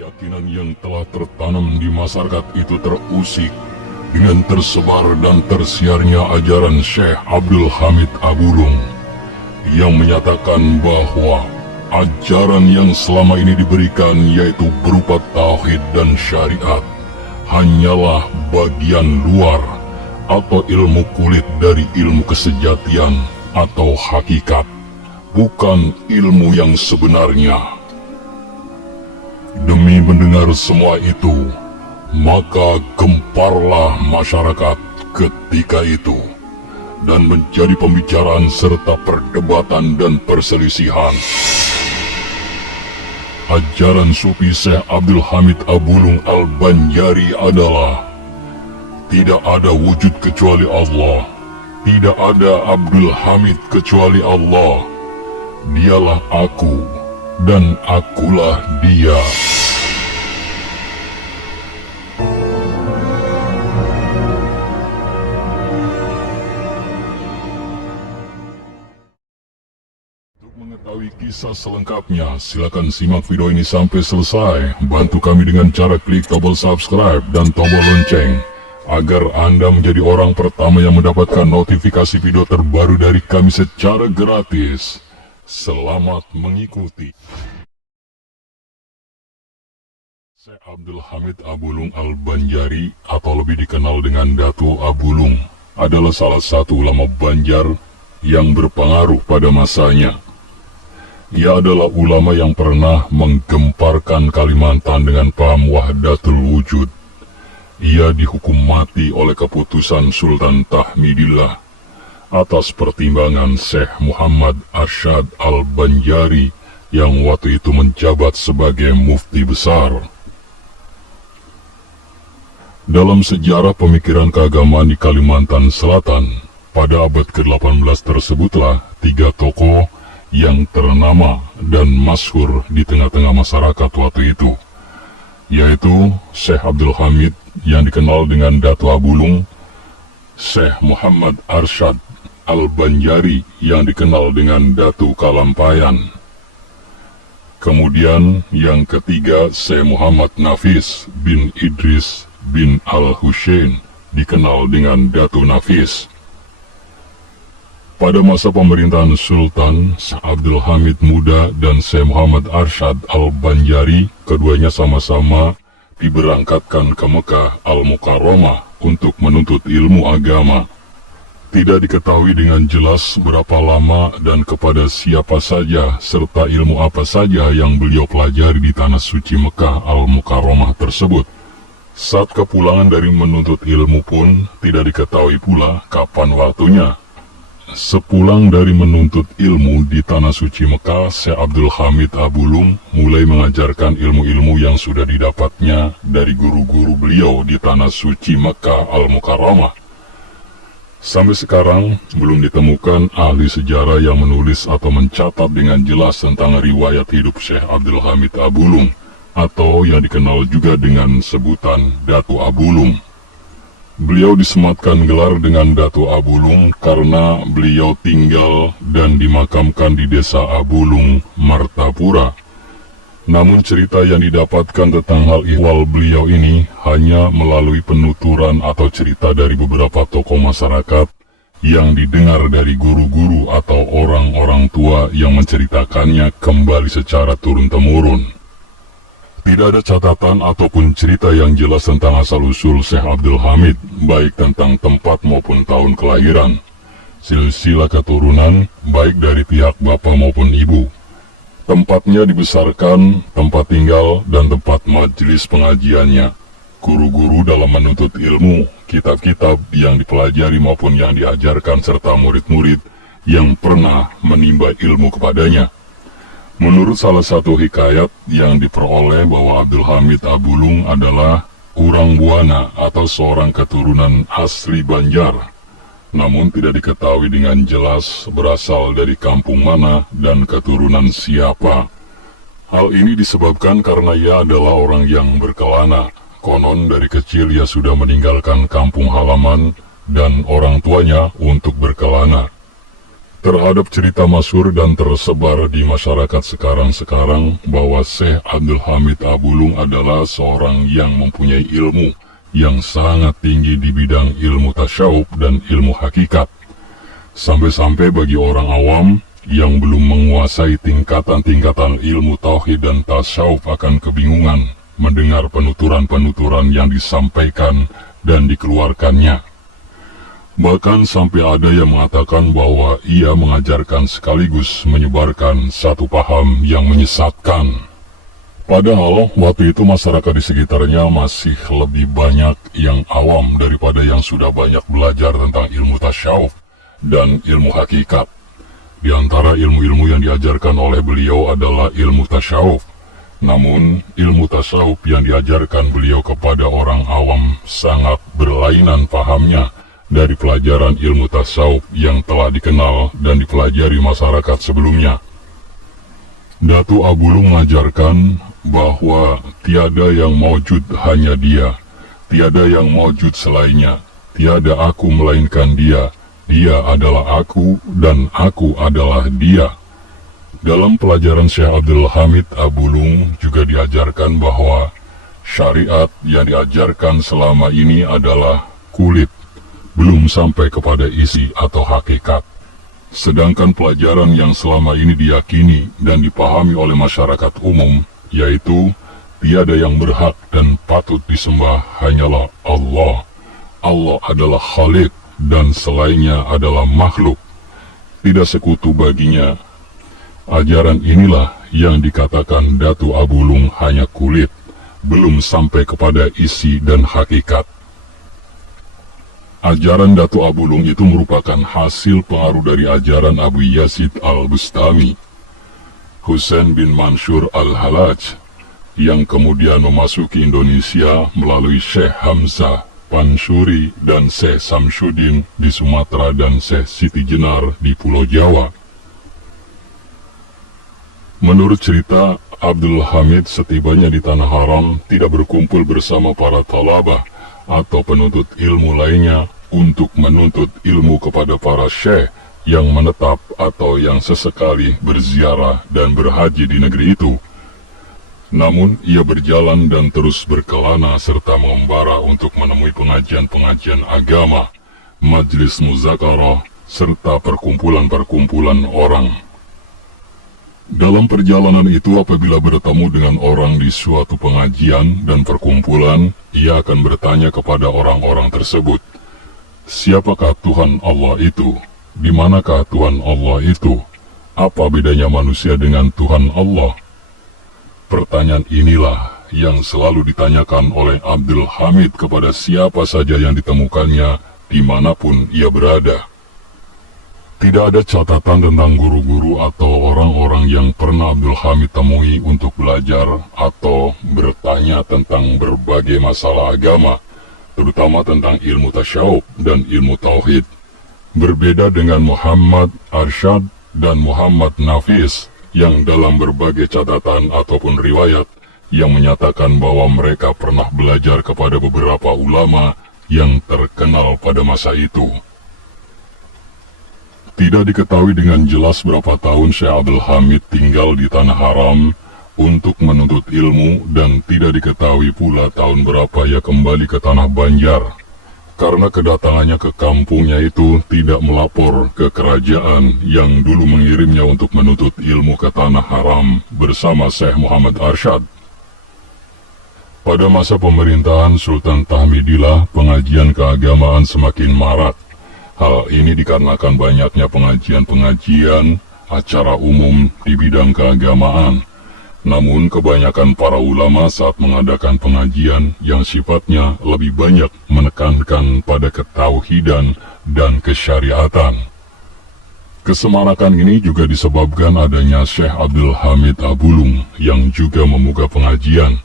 Keyakinan yang telah tertanam di masyarakat itu terusik dengan tersebar dan tersiarnya ajaran Syekh Abdul Hamid Abulung yang menyatakan bahwa ajaran yang selama ini diberikan, yaitu berupa tauhid dan syariat, hanyalah bagian luar atau ilmu kulit dari ilmu kesejatian atau hakikat, bukan ilmu yang sebenarnya. Demi mendengar semua itu, maka gemparlah masyarakat ketika itu dan menjadi pembicaraan serta perdebatan dan perselisihan. Ajaran Sufi Syekh Abdul Hamid Abulung Al-Banjari adalah tidak ada wujud kecuali Allah, tidak ada Abdul Hamid kecuali Allah. Dialah aku dan akulah dia. Untuk mengetahui kisah selengkapnya, silakan simak video ini sampai selesai. Bantu kami dengan cara klik tombol subscribe dan tombol lonceng agar Anda menjadi orang pertama yang mendapatkan notifikasi video terbaru dari kami secara gratis. Selamat mengikuti. Syekh Abdul Hamid Abulung Al-Banjari atau lebih dikenal dengan Datu Abulung adalah salah satu ulama Banjar yang berpengaruh pada masanya. Ia adalah ulama yang pernah menggemparkan Kalimantan dengan paham wahdatul wujud. Ia dihukum mati oleh keputusan Sultan Tahmidillah atas pertimbangan Syekh Muhammad Arsyad Al-Banjari yang waktu itu menjabat sebagai mufti besar. Dalam sejarah pemikiran keagamaan di Kalimantan Selatan, pada abad ke-18 tersebutlah tiga tokoh yang ternama dan masyhur di tengah-tengah masyarakat waktu itu, yaitu Syekh Abdul Hamid yang dikenal dengan Datu Abulung, Syekh Muhammad Arsyad Al-Banjari yang dikenal dengan Datu Kalampayan. Kemudian yang ketiga, Syekh Muhammad Nafis bin Idris bin Al-Husain dikenal dengan Datu Nafis. Pada masa pemerintahan Sultan Syekh Abdul Hamid Muda dan Syekh Muhammad Arsyad Al-Banjari, keduanya sama-sama diberangkatkan ke Mekah Al-Mukarramah untuk menuntut ilmu agama. Tidak diketahui dengan jelas berapa lama dan kepada siapa saja serta ilmu apa saja yang beliau pelajari di tanah suci Mekah Al-Mukarramah tersebut. Saat kepulangan dari menuntut ilmu pun tidak diketahui pula kapan waktunya. Sepulang dari menuntut ilmu di tanah suci Mekah, Syekh Abdul Hamid Abulung mulai mengajarkan ilmu-ilmu yang sudah didapatnya dari guru-guru beliau di tanah suci Mekah Al-Mukarramah. Sampai sekarang belum ditemukan ahli sejarah yang menulis atau mencatat dengan jelas tentang riwayat hidup Syekh Abdul Hamid Abulung atau yang dikenal juga dengan sebutan Datu Abulung. Beliau disematkan gelar dengan Datu Abulung karena beliau tinggal dan dimakamkan di desa Abulung, Martapura. Namun cerita yang didapatkan tentang hal ihwal beliau ini hanya melalui penuturan atau cerita dari beberapa tokoh masyarakat yang didengar dari guru-guru atau orang-orang tua yang menceritakannya kembali secara turun-temurun. Tidak ada catatan ataupun cerita yang jelas tentang asal-usul Syekh Abdul Hamid, baik tentang tempat maupun tahun kelahiran, silsilah keturunan, baik dari pihak bapak maupun ibu, tempatnya dibesarkan, tempat tinggal, dan tempat majelis pengajiannya, guru-guru dalam menuntut ilmu, kitab-kitab yang dipelajari maupun yang diajarkan, serta murid-murid yang pernah menimba ilmu kepadanya. Menurut salah satu hikayat yang diperoleh bahwa Abdul Hamid Abulung adalah orang Buana atau seorang keturunan asli Banjar, namun tidak diketahui dengan jelas berasal dari kampung mana dan keturunan siapa. Hal ini disebabkan karena ia adalah orang yang berkelana. Konon dari kecil ia sudah meninggalkan kampung halaman dan orang tuanya untuk berkelana. Terhadap cerita masyhur dan tersebar di masyarakat sekarang bahwa Syekh Abdul Hamid Abulung adalah seorang yang mempunyai ilmu yang sangat tinggi di bidang ilmu tasyawuf dan ilmu hakikat. Sampai-sampai bagi orang awam yang belum menguasai tingkatan-tingkatan ilmu tauhid dan tasyawuf akan kebingungan mendengar penuturan-penuturan yang disampaikan dan dikeluarkannya. Bahkan sampai ada yang mengatakan bahwa ia mengajarkan sekaligus menyebarkan satu paham yang menyesatkan. Padahal waktu itu masyarakat di sekitarnya masih lebih banyak yang awam daripada yang sudah banyak belajar tentang ilmu tasyawuf dan ilmu hakikat. Di antara ilmu-ilmu yang diajarkan oleh beliau adalah ilmu tasyawuf. Namun, ilmu tasawuf yang diajarkan beliau kepada orang awam sangat berlainan pahamnya dari pelajaran ilmu tasawuf yang telah dikenal dan dipelajari masyarakat sebelumnya. Datu Abulung mengajarkan bahwa tiada yang maujud hanya dia, tiada yang maujud selainnya, tiada aku melainkan dia, dia adalah aku dan aku adalah dia. Dalam pelajaran Syekh Abdul Hamid Abulung juga diajarkan bahwa syariat yang diajarkan selama ini adalah kulit, belum sampai kepada isi atau hakikat. Sedangkan pelajaran yang selama ini diyakini dan dipahami oleh masyarakat umum, yaitu tiada yang berhak dan patut disembah hanyalah Allah. Allah adalah Khalik dan selainnya adalah makhluk, tidak sekutu baginya. Ajaran inilah yang dikatakan Datu Abulung hanya kulit, belum sampai kepada isi dan hakikat. Ajaran Datu Abulung itu merupakan hasil pengaruh dari ajaran Abu Yazid al-Bustami, Husain bin Mansur al-Halaj, yang kemudian memasuki Indonesia melalui Syekh Hamzah Pansuri dan Syekh Samsudin di Sumatera dan Syekh Siti Jenar di Pulau Jawa. Menurut cerita, Abdul Hamid setibanya di Tanah Haram tidak berkumpul bersama para talabah atau penuntut ilmu lainnya untuk menuntut ilmu kepada para syekh yang menetap atau yang sesekali berziarah dan berhaji di negeri itu. Namun, ia berjalan dan terus berkelana serta mengembara untuk menemui pengajian-pengajian agama, majlis muzakarah, serta perkumpulan-perkumpulan orang. Dalam perjalanan itu, apabila bertemu dengan orang di suatu pengajian dan perkumpulan, ia akan bertanya kepada orang-orang tersebut, "Siapakah Tuhan Allah itu? Di manakah Tuhan Allah itu? Apa bedanya manusia dengan Tuhan Allah?" Pertanyaan inilah yang selalu ditanyakan oleh Abdul Hamid kepada siapa saja yang ditemukannya dimanapun ia berada. Tidak ada catatan tentang guru-guru atau orang-orang yang pernah Abdul Hamid temui untuk belajar atau bertanya tentang berbagai masalah agama, terutama tentang ilmu tasyawuf dan ilmu tauhid. Berbeda dengan Muhammad Arsyad dan Muhammad Nafis yang dalam berbagai catatan ataupun riwayat yang menyatakan bahwa mereka pernah belajar kepada beberapa ulama yang terkenal pada masa itu. Tidak diketahui dengan jelas berapa tahun Syekh Abdul Hamid tinggal di Tanah Haram untuk menuntut ilmu dan tidak diketahui pula tahun berapa ia kembali ke Tanah Banjar. Karena kedatangannya ke kampungnya itu tidak melapor ke kerajaan yang dulu mengirimnya untuk menuntut ilmu ke Tanah Haram bersama Syekh Muhammad Arsyad. Pada masa pemerintahan Sultan Tahmidillah, pengajian keagamaan semakin marak. Hal ini dikarenakan banyaknya pengajian-pengajian, acara umum di bidang keagamaan. Namun kebanyakan para ulama saat mengadakan pengajian yang sifatnya lebih banyak menekankan pada ketauhidan dan kesyariatan. Kesemarakan ini juga disebabkan adanya Syekh Abdul Hamid Abulung yang juga membuka pengajian.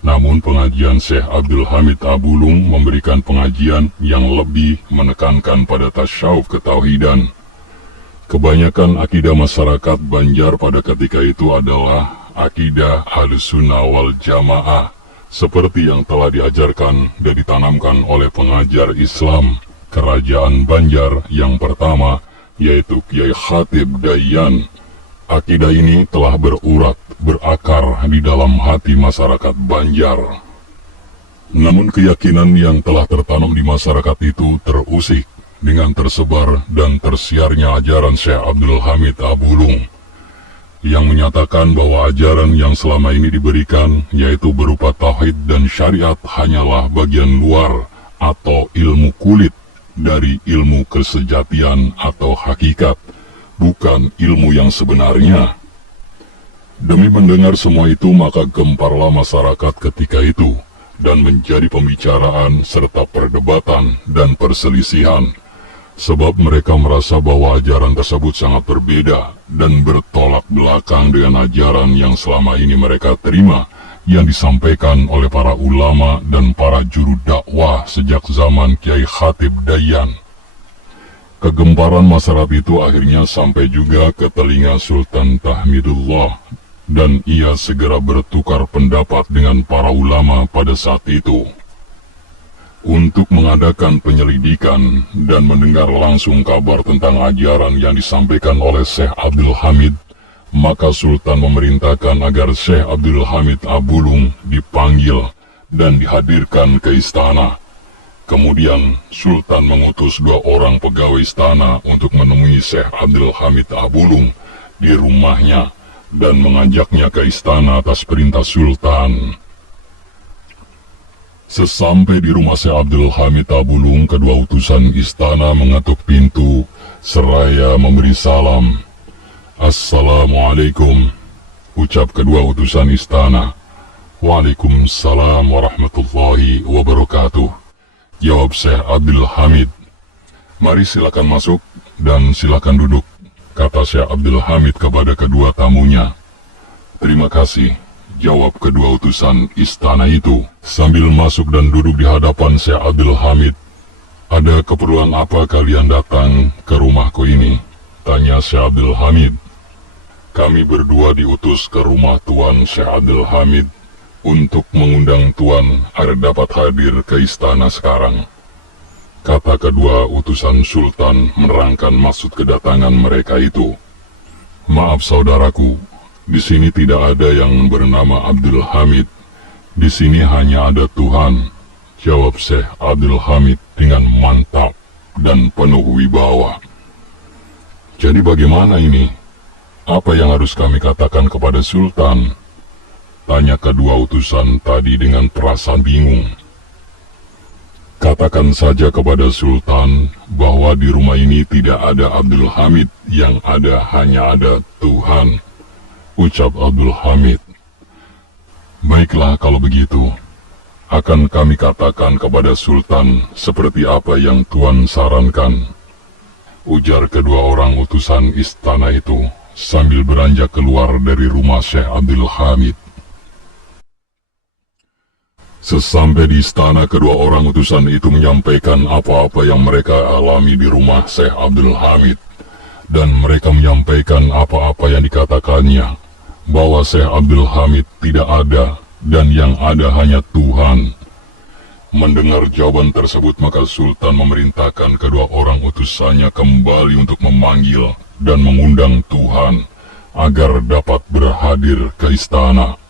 Namun pengajian Syekh Abdul Hamid Abulung memberikan pengajian yang lebih menekankan pada tasyawuf ketauhidan. Kebanyakan akidah masyarakat Banjar pada ketika itu adalah akidah Ahlussunnah wal Jamaah, seperti yang telah diajarkan dan ditanamkan oleh pengajar Islam Kerajaan Banjar yang pertama, yaitu Kiai Khatib Dayyan. Akidah ini telah berakar di dalam hati masyarakat Banjar. Namun keyakinan yang telah tertanam di masyarakat itu terusik dengan tersebar dan tersiarnya ajaran Syekh Abdul Hamid Abulung yang menyatakan bahwa ajaran yang selama ini diberikan, yaitu berupa tauhid dan syariat, hanyalah bagian luar atau ilmu kulit dari ilmu kesejatian atau hakikat, bukan ilmu yang sebenarnya. Demi mendengar semua itu, maka gemparlah masyarakat ketika itu dan menjadi pembicaraan serta perdebatan dan perselisihan, sebab mereka merasa bahwa ajaran tersebut sangat berbeda dan bertolak belakang dengan ajaran yang selama ini mereka terima, yang disampaikan oleh para ulama dan para juru dakwah sejak zaman Kiai Khatib Dayyan. Kegemparan masyarakat itu akhirnya sampai juga ke telinga Sultan Tahmidullah, dan ia segera bertukar pendapat dengan para ulama pada saat itu untuk mengadakan penyelidikan dan mendengar langsung kabar tentang ajaran yang disampaikan oleh Syekh Abdul Hamid. Maka Sultan memerintahkan agar Syekh Abdul Hamid Abulung dipanggil dan dihadirkan ke istana. Kemudian Sultan mengutus 2 orang pegawai istana untuk menemui Syekh Abdul Hamid Abulung di rumahnya dan mengajaknya ke istana atas perintah Sultan. Sesampai di rumah Syekh Abdul Hamid Abulung, kedua utusan istana mengetuk pintu seraya memberi salam. "Assalamualaikum," ucap kedua utusan istana. "Waalaikumsalam warahmatullahi wabarakatuh," jawab Syekh Abdul Hamid. "Mari silakan masuk dan silakan duduk," kata Syekh Abdul Hamid kepada kedua tamunya. "Terima kasih," jawab kedua utusan istana itu sambil masuk dan duduk di hadapan Syekh Abdul Hamid. "Ada keperluan apa kalian datang ke rumahku ini?" tanya Syekh Abdul Hamid. "Kami berdua diutus ke rumah Tuan Syekh Abdul Hamid untuk mengundang Tuan agar dapat hadir ke istana sekarang," kata kedua utusan Sultan menerangkan maksud kedatangan mereka itu. "Maaf saudaraku, di sini tidak ada yang bernama Abdul Hamid. Di sini hanya ada Tuhan," jawab Syekh Abdul Hamid dengan mantap dan penuh wibawa. "Jadi bagaimana ini? Apa yang harus kami katakan kepada Sultan?" tanya kedua utusan tadi dengan perasaan bingung. "Katakan saja kepada Sultan bahwa di rumah ini tidak ada Abdul Hamid, yang ada hanya ada Tuhan," ucap Abdul Hamid. "Baiklah kalau begitu, akan kami katakan kepada Sultan seperti apa yang Tuan sarankan," ujar kedua orang utusan istana itu sambil beranjak keluar dari rumah Syekh Abdul Hamid. Sesampai di istana, kedua orang utusan itu menyampaikan apa-apa yang mereka alami di rumah Syekh Abdul Hamid, dan mereka menyampaikan apa-apa yang dikatakannya, bahwa Syekh Abdul Hamid tidak ada dan yang ada hanya Tuhan. Mendengar jawaban tersebut, maka Sultan memerintahkan kedua orang utusannya kembali untuk memanggil dan mengundang Tuhan agar dapat berhadir ke istana.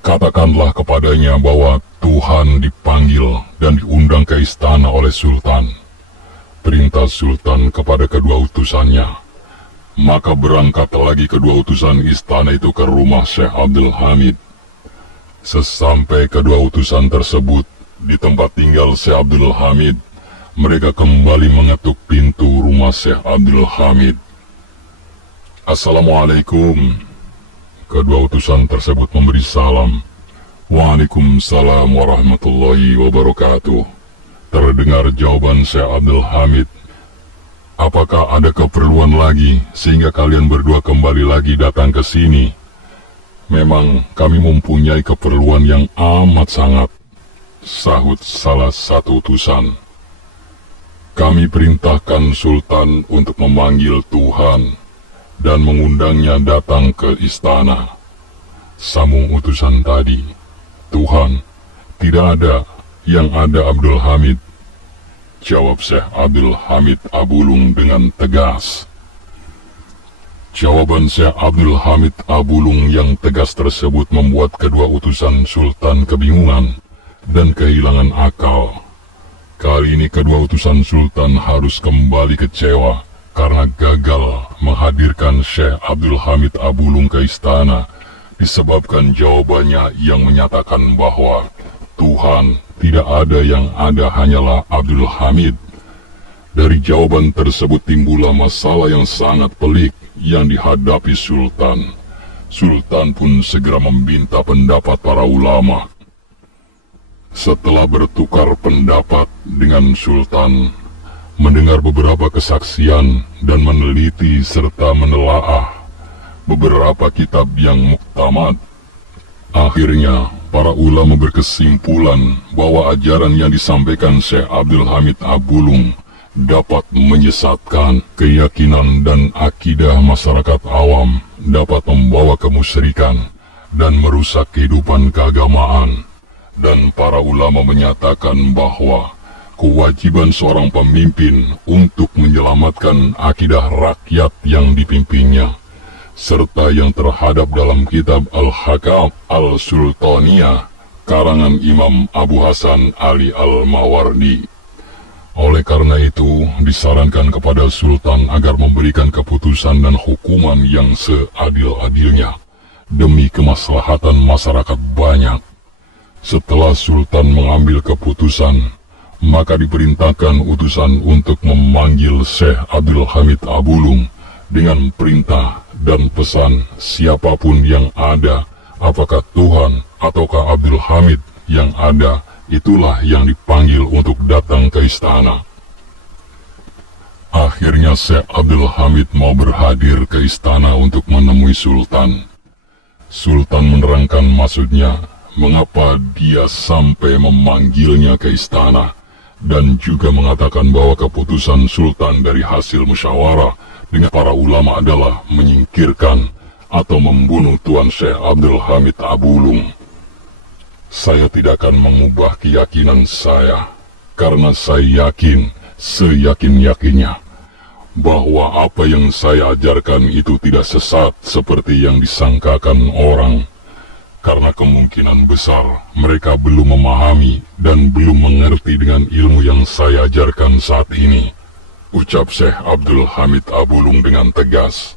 "Katakanlah kepadanya bahwa Tuhan dipanggil dan diundang ke istana oleh Sultan," perintah Sultan kepada kedua utusannya. Maka berangkat lagi kedua utusan istana itu ke rumah Syekh Abdul Hamid. Sesampai kedua utusan tersebut di tempat tinggal Syekh Abdul Hamid, mereka kembali mengetuk pintu rumah Syekh Abdul Hamid. "Assalamualaikum," kedua utusan tersebut memberi salam. "Waalaikumsalam warahmatullahi wabarakatuh," terdengar jawaban Syekh Abdul Hamid. "Apakah ada keperluan lagi sehingga kalian berdua kembali lagi datang ke sini?" "Memang kami mempunyai keperluan yang amat sangat," sahut salah satu utusan. "Kami perintahkan Sultan untuk memanggil Tuhan dan mengundangnya datang ke istana," sambung utusan tadi. "Tuhan tidak ada, yang ada Abdul Hamid." Jawab Syekh Abdul Hamid Abulung dengan tegas. Jawaban Syekh Abdul Hamid Abulung yang tegas tersebut membuat kedua utusan Sultan kebingungan dan kehilangan akal. Kali ini kedua utusan Sultan harus kembali kecewa karena gagal menghadirkan Syekh Abdul Hamid Abulung ke istana disebabkan jawabannya yang menyatakan bahwa Tuhan tidak ada, yang ada hanyalah Abdul Hamid. Dari jawaban tersebut timbullah masalah yang sangat pelik yang dihadapi Sultan. Sultan pun segera meminta pendapat para ulama. Setelah bertukar pendapat dengan Sultan, mendengar beberapa kesaksian dan meneliti serta menelaah beberapa kitab yang muktamad, akhirnya para ulama berkesimpulan bahwa ajaran yang disampaikan Syekh Abdul Hamid Abulung dapat menyesatkan keyakinan dan akidah masyarakat awam, dapat membawa kemusyrikan dan merusak kehidupan keagamaan. Dan para ulama menyatakan bahwa kewajiban seorang pemimpin untuk menyelamatkan akidah rakyat yang dipimpinnya, serta yang terhadap dalam kitab Al-Hakam Al-Sultaniyah karangan Imam Abu Hasan Ali Al-Mawardi. Oleh karena itu, disarankan kepada Sultan agar memberikan keputusan dan hukuman yang seadil-adilnya demi kemaslahatan masyarakat banyak. Setelah Sultan mengambil keputusan, maka diperintahkan utusan untuk memanggil Syekh Abdul Hamid Abulung dengan perintah dan pesan siapapun yang ada, apakah Tuhan ataukah Abdul Hamid yang ada, itulah yang dipanggil untuk datang ke istana. Akhirnya Syekh Abdul Hamid mau berhadir ke istana untuk menemui Sultan. Sultan menerangkan maksudnya, mengapa dia sampai memanggilnya ke istana, dan juga mengatakan bahwa keputusan Sultan dari hasil musyawarah dengan para ulama adalah menyingkirkan atau membunuh Tuan Syekh Abdul Hamid Abulung. Saya tidak akan mengubah keyakinan saya, karena saya yakin, seyakin-yakinnya, bahwa apa yang saya ajarkan itu tidak sesat seperti yang disangkakan orang. Karena kemungkinan besar mereka belum memahami dan belum mengerti dengan ilmu yang saya ajarkan saat ini, ucap Syekh Abdul Hamid Abulung dengan tegas.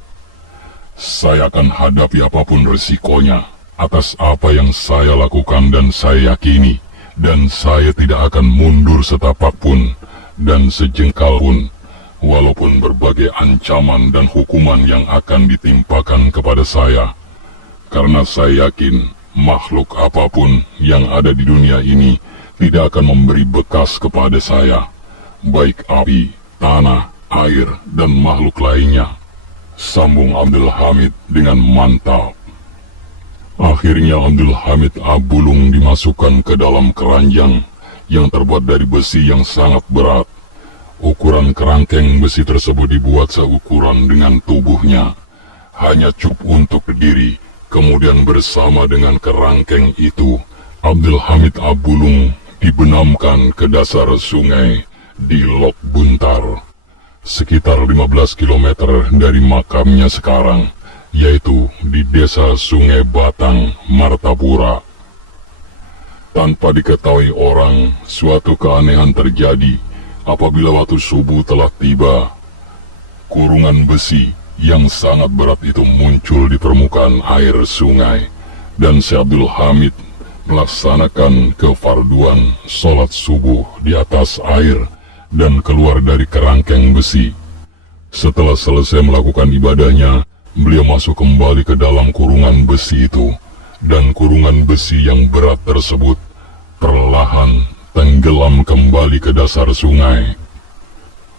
Saya akan hadapi apapun resikonya atas apa yang saya lakukan dan saya yakini, dan saya tidak akan mundur setapak pun dan sejengkal pun, walaupun berbagai ancaman dan hukuman yang akan ditimpakan kepada saya. Karena saya yakin makhluk apapun yang ada di dunia ini tidak akan memberi bekas kepada saya, baik api, tanah, air, dan makhluk lainnya, sambung Abdul Hamid dengan mantap. Akhirnya Abdul Hamid Abulung dimasukkan ke dalam keranjang yang terbuat dari besi yang sangat berat. Ukuran kerangkeng besi tersebut dibuat seukuran dengan tubuhnya, hanya cukup untuk berdiri. Kemudian bersama dengan kerangkeng itu, Abdul Hamid Abulung dibenamkan ke dasar sungai di Lok Buntar, sekitar 15 km dari makamnya sekarang, yaitu di desa Sungai Batang, Martapura. Tanpa diketahui orang, suatu keanehan terjadi apabila waktu subuh telah tiba. Kurungan besi yang sangat berat itu muncul di permukaan air sungai, dan Syekh Abdul Hamid melaksanakan kefarduan sholat subuh di atas air dan keluar dari kerangkeng besi. Setelah selesai melakukan ibadahnya, beliau masuk kembali ke dalam kurungan besi itu, dan kurungan besi yang berat tersebut perlahan tenggelam kembali ke dasar sungai.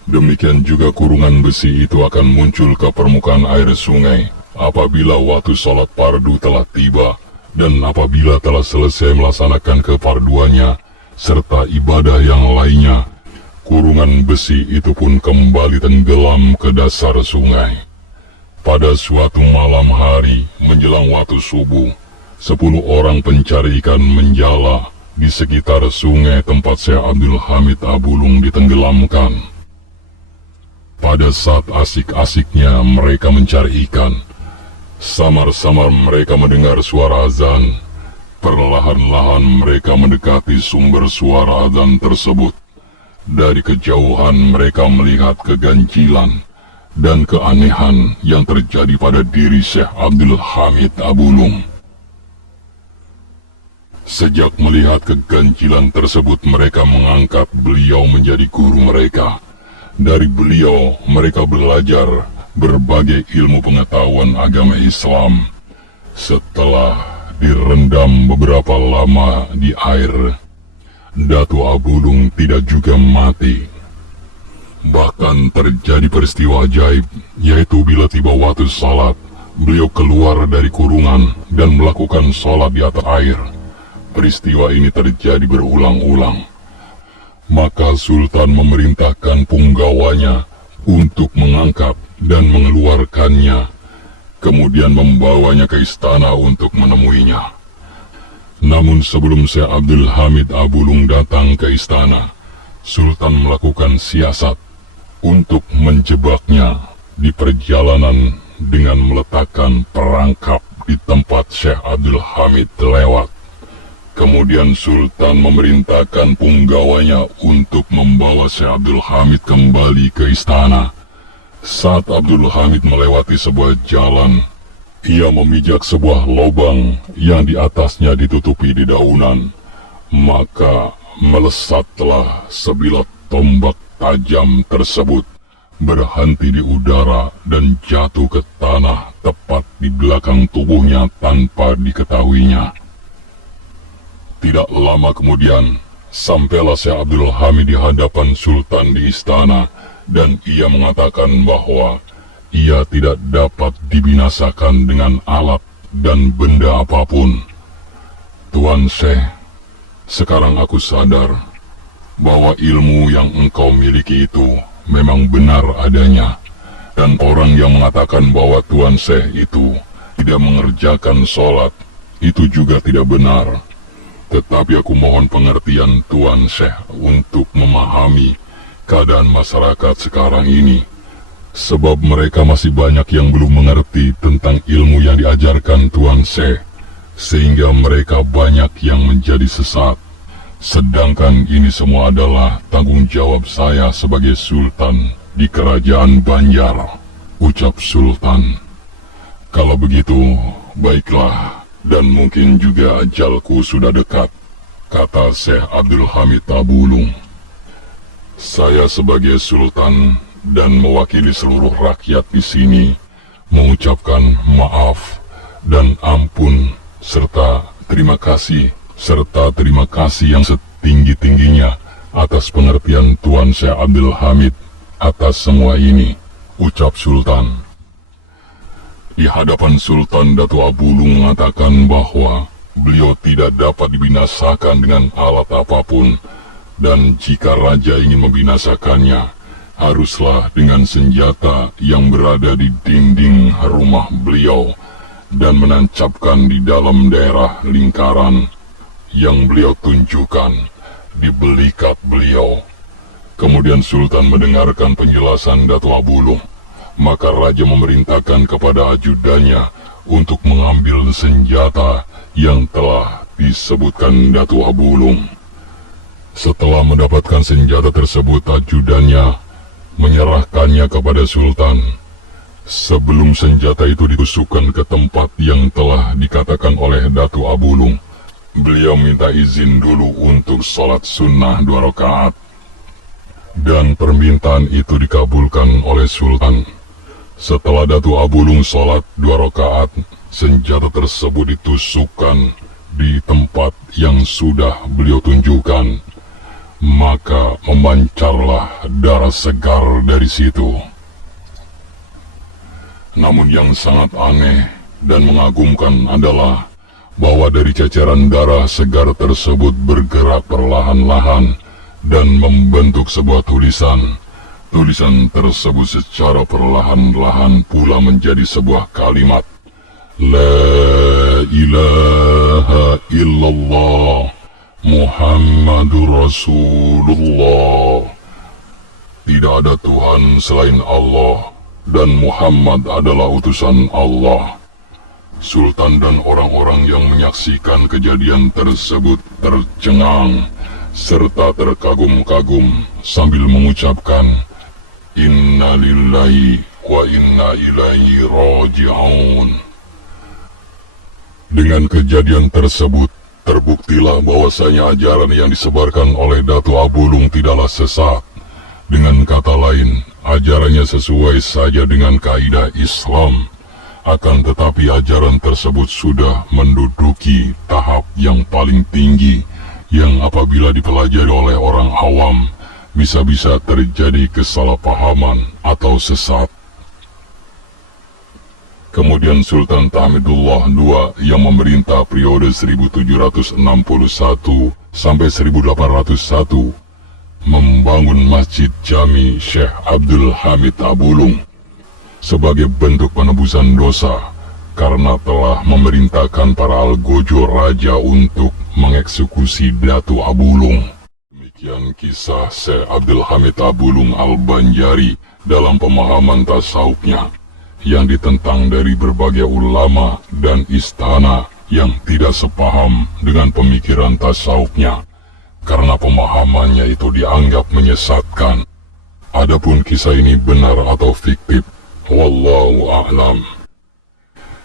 Demikian juga kurungan besi itu akan muncul ke permukaan air sungai apabila waktu sholat fardu telah tiba, dan apabila telah selesai melaksanakan kefarduannya serta ibadah yang lainnya. Kurungan besi itu pun kembali tenggelam ke dasar sungai. Pada suatu malam hari menjelang waktu subuh, 10 orang pencari ikan menjala di sekitar sungai tempat Syekh Abdul Hamid Abulung ditenggelamkan. Pada saat asik-asiknya mereka mencari ikan, samar-samar mereka mendengar suara azan. Perlahan-lahan mereka mendekati sumber suara azan tersebut. Dari kejauhan mereka melihat keganjilan dan keanehan yang terjadi pada diri Syekh Abdul Hamid Abulung. Sejak melihat keganjilan tersebut, mereka mengangkat beliau menjadi guru mereka. Dari beliau, mereka belajar berbagai ilmu pengetahuan agama Islam. Setelah direndam beberapa lama di air, Datuk Abulung tidak juga mati. Bahkan terjadi peristiwa ajaib, yaitu bila tiba waktu salat, beliau keluar dari kurungan dan melakukan salat di atas air. Peristiwa ini terjadi berulang-ulang. Maka Sultan memerintahkan punggawanya untuk mengangkat dan mengeluarkannya, kemudian membawanya ke istana untuk menemuinya. Namun sebelum Syekh Abdul Hamid Abulung datang ke istana, Sultan melakukan siasat untuk menjebaknya di perjalanan dengan meletakkan perangkap di tempat Syekh Abdul Hamid lewat. Kemudian Sultan memerintahkan punggawanya untuk membawa Syekh Abdul Hamid kembali ke istana. Saat Abdul Hamid melewati sebuah jalan, ia memijak sebuah lubang yang di atasnya ditutupi dedaunan. Maka melesatlah sebilah tombak tajam tersebut, berhenti di udara dan jatuh ke tanah tepat di belakang tubuhnya tanpa diketahuinya. Tidak lama kemudian, sampailah Syekh Abdul Hamid di hadapan Sultan di istana, dan ia mengatakan bahwa ia tidak dapat dibinasakan dengan alat dan benda apapun. Tuan Syekh, sekarang aku sadar bahwa ilmu yang engkau miliki itu memang benar adanya, dan orang yang mengatakan bahwa Tuan Syekh itu tidak mengerjakan sholat, itu juga tidak benar. Tetapi aku mohon pengertian Tuan Syekh untuk memahami keadaan masyarakat sekarang ini, sebab mereka masih banyak yang belum mengerti tentang ilmu yang diajarkan Tuan Syekh, sehingga mereka banyak yang menjadi sesat. Sedangkan ini semua adalah tanggung jawab saya sebagai Sultan di Kerajaan Banjar, ucap Sultan. Kalau begitu, baiklah, dan mungkin juga ajalku sudah dekat, kata Syekh Abdul Hamid Abulung. Saya sebagai Sultan dan mewakili seluruh rakyat di sini mengucapkan maaf dan ampun serta terima kasih yang setinggi-tingginya atas pengertian Tuan Syekh Abdul Hamid atas semua ini, ucap Sultan. Di hadapan Sultan, Datuk Abulung mengatakan bahwa beliau tidak dapat dibinasakan dengan alat apapun, dan jika raja ingin membinasakannya, haruslah dengan senjata yang berada di dinding rumah beliau dan menancapkan di dalam daerah lingkaran yang beliau tunjukkan di belikat beliau. Kemudian Sultan mendengarkan penjelasan Datuk Abulung. Maka raja memerintahkan kepada ajudannya untuk mengambil senjata yang telah disebutkan Datuk Abulung. Setelah mendapatkan senjata tersebut, ajudannya menyerahkannya kepada Sultan. Sebelum senjata itu ditusukkan ke tempat yang telah dikatakan oleh Datuk Abulung, beliau minta izin dulu untuk sholat sunnah 2 rakaat. Dan permintaan itu dikabulkan oleh Sultan. Setelah Datuk Abulung sholat 2 rakaat, senjata tersebut ditusukkan di tempat yang sudah beliau tunjukkan. Maka memancarlah darah segar dari situ. Namun yang sangat aneh dan mengagumkan adalah bahwa dari ceceran darah segar tersebut bergerak perlahan-lahan dan membentuk sebuah tulisan. Tulisan tersebut secara perlahan-lahan pula menjadi sebuah kalimat, La ilaha illallah Muhammadur Rasulullah. Tidak ada Tuhan selain Allah, dan Muhammad adalah utusan Allah. Sultan dan orang-orang yang menyaksikan kejadian tersebut tercengang, serta terkagum-kagum sambil mengucapkan, Inna lillahi wa inna ilaihi raji'un. Dengan kejadian tersebut, terbuktilah bahwasanya ajaran yang disebarkan oleh Datu Abulung tidaklah sesat. Dengan kata lain, ajarannya sesuai saja dengan kaidah Islam. Akan tetapi ajaran tersebut sudah menduduki tahap yang paling tinggi, yang apabila dipelajari oleh orang awam, bisa-bisa terjadi kesalahpahaman atau sesat. Kemudian Sultan Tahmidullah II yang memerintah periode 1761 sampai 1801 membangun Masjid Jami Syekh Abdul Hamid Abulung sebagai bentuk penebusan dosa karena telah memerintahkan para algojo raja untuk mengeksekusi Datu Abulung. Demikian kisah Syekh Abdul Hamid Abulung Al-Banjari dalam pemahaman tasawufnya yang ditentang dari berbagai ulama dan istana yang tidak sepaham dengan pemikiran tasawufnya karena pemahamannya itu dianggap menyesatkan. Adapun kisah ini benar atau fiktif, wallahu a'lam.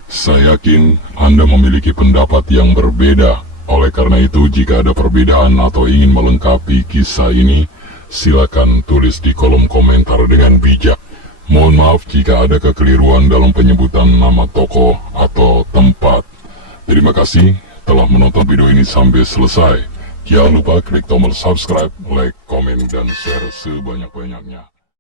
Saya yakin Anda memiliki pendapat yang berbeda. Oleh karena itu, jika ada perbedaan atau ingin melengkapi kisah ini, silakan tulis di kolom komentar dengan bijak. Mohon maaf jika ada kekeliruan dalam penyebutan nama tokoh atau tempat. Terima kasih telah menonton video ini sampai selesai. Jangan lupa klik tombol subscribe, like, komen, dan share sebanyak-banyaknya.